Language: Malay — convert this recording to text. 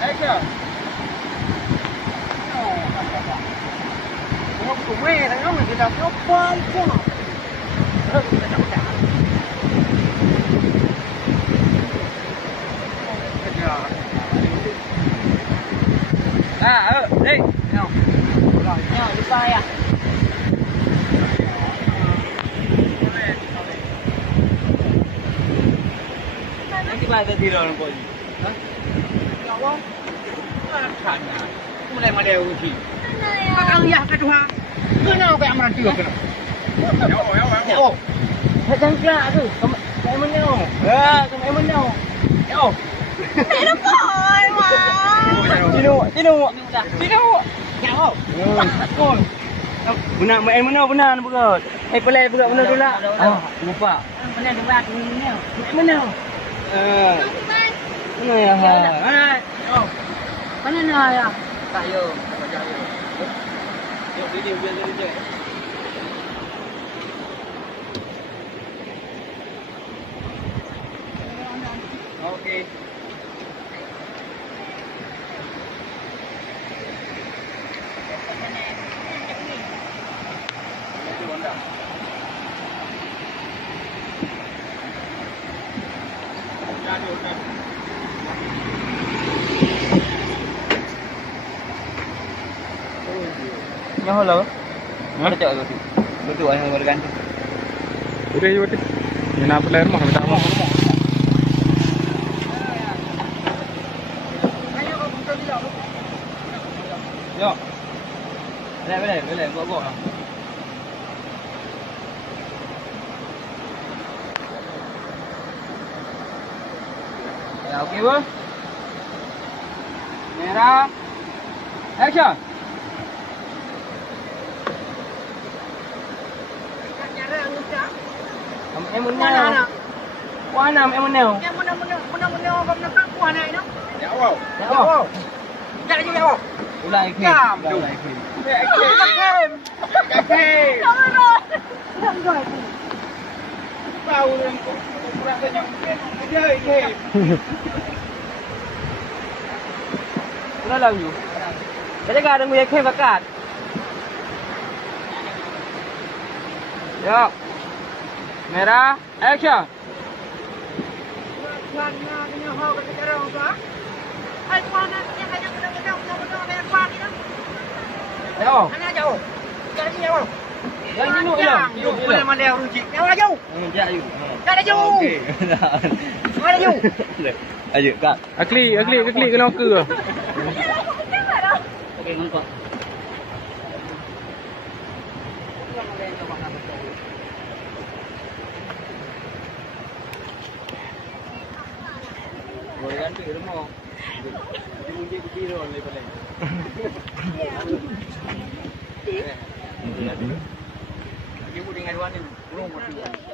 Action. Nó cũng mê thằng nó mình thì làm nó quay quá. Đi. Nào. Rồi, nhau đi sai à. Nanti pada tidur orang poli. Hah? Awak? Kan. Mulai mana uji? Kang ya kedua. Kenapa yang mana tiga kena? Ya. Macam kelak tu. Kamu mana? Kamu mana? Ya. Tidak boleh, Mak. Tino. Ya. Oh. Benar, benar benar. Pelai buka benar tu lah. Lupa. Benar debat ni. Mana? Mana ya? Mana ya? Tak yo. Yo video biar dia. Okey. Nyaho lah. Ada cak tu. Betul yang berganti. Udah ya betul. Ini apa lain mah minta mah. Yo. Boleh, buat lah. Ya, okey bos. Merah. Action. Em muốn nào? Qua nào em muốn nào? Em muốn không nó cắt qua này đó. Dạ không? Dạ không? Dạ chứ dạ không? Lại khi. Lại khi. Cà phê. Xong rồi. Bao lần cũng ra cái nhầm chơi kì. Nó làm gì? Cái gà đừng khem và cát. Được. Merah, action. Jauh. Mana jauh? Jangan sini jauh. Jangan dulu ya. Boleh mana yang rujuk? Yang mana jauh? Jauh. Jangan jauh. Okey. Mana jauh? Ayo, Kak. Akli kena ke? Okey, nampak. Boleh ganti rumah. Dia mungkin biru oleh boleh. Dia pun dengan dua ni, belum mati.